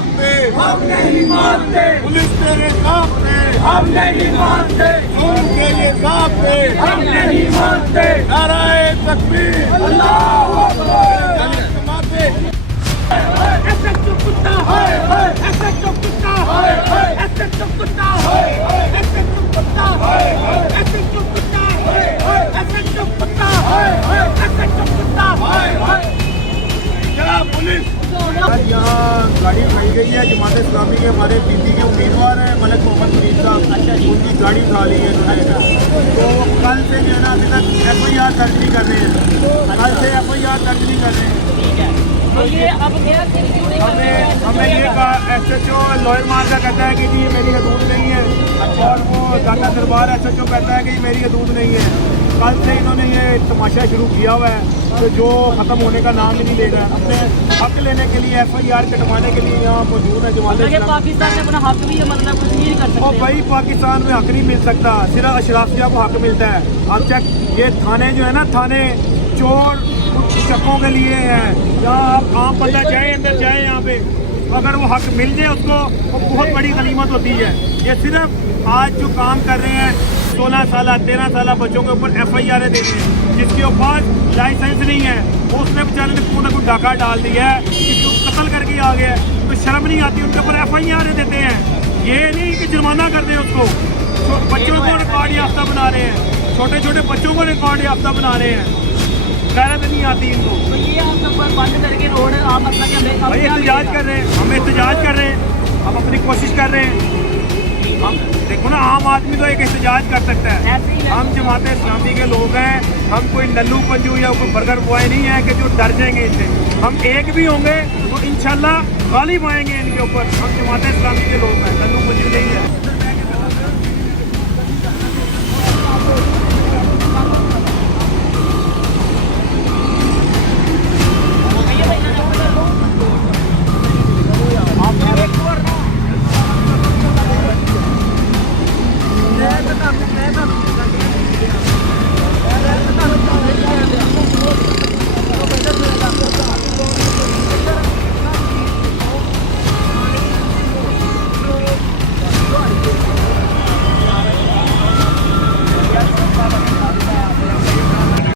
बाप पे हम नहीं मानते, पुलिस तेरे बाप पे हम नहीं मानते, खून के ये बाप पे हम नहीं मानते। नाराए तकबीर अल्लाहू अकबर। SHO कुत्ता SHO कुत्ता SHO कुत्ता SHO कुत्ता SHO कुत्ता SHO कुत्ता SHO कुत्ता क्या पुलिस आज यहाँ गाड़ी उठाई गई है। जमात इस्लामी के हमारे पीपी के उम्मीदवार हैं मलिक मोहम्मद मुनीर साहब। उनकी गाड़ी उठा ली है इन्होंने। तो कल से जो है ना अभी तक FIR दर्ज नहीं कर रहे हैं। कल से FIR दर्ज नहीं कर रहे हैं। तो ये अब मेरा हमें ये कहा SHO लॉयर मार का कहता है कि जी ये मेरी हदूद नहीं है और वो दाता दरबार SHO कहता है कि ये मेरी हदूद नहीं है। कल से इन्होंने ये तमाशा शुरू किया हुआ है तो जो ख़त्म होने का नाम ही नहीं ले रहा है। हमने हक लेने के लिए FIR कटवाने के लिए यहाँ मौजूद है जमात इस्लामी। पाकिस्तान में अपना हक भी मतलब कुछ नहीं कर सकते। और भाई पाकिस्तान में हक नहीं मिल सकता, सिर्फ अशराफिया को हक मिलता है। अब चेक ये थाने जो है ना, थाने चोर चक्कों के लिए हैं। यहाँ आप आम बंदा जाए अंदर जाए, यहाँ पे अगर वो हक मिल जाए उसको वो बहुत बड़ी गनीमत होती है। ये सिर्फ आज जो काम कर रहे हैं 16 साल 13 साल बच्चों के ऊपर FIR दे रहे हैं जिसके ऊपर लाइसेंस नहीं है, वो उसने बेचारे ने कोई ना कोई डाका डाल दिया है, किसी को कत्ल करके आ गया है तो शर्म नहीं आती, उनके ऊपर FIR देते हैं। ये नहीं कि जुर्माना कर दें उसको। बच्चों को रिकॉर्ड याफ्ता बना रहे हैं, छोटे छोटे बच्चों को रिकॉर्ड याफ्ता बना रहे हैं। गैरत नहीं आती इनको। तो ये आप सब बंद करके रोड आप मतलब कि हमें भाई एहतजाज कर रहे हैं, हम एहतजाज कर रहे हैं, हम अपनी कोशिश कर रहे हैं। हम देखो ना, आम आदमी तो एक एहतजाज कर सकता है। हम जमात इस्लामी के लोग हैं, हम कोई नल्लू पंजू या कोई बर्गर बॉय नहीं है कि जो डर जाएंगे इनसे। हम एक भी होंगे तो इंशाल्लाह गालिब आएंगे इनके ऊपर। हम जमात इस्लामी के लोग हैं, नल्लू पंजू नहीं है।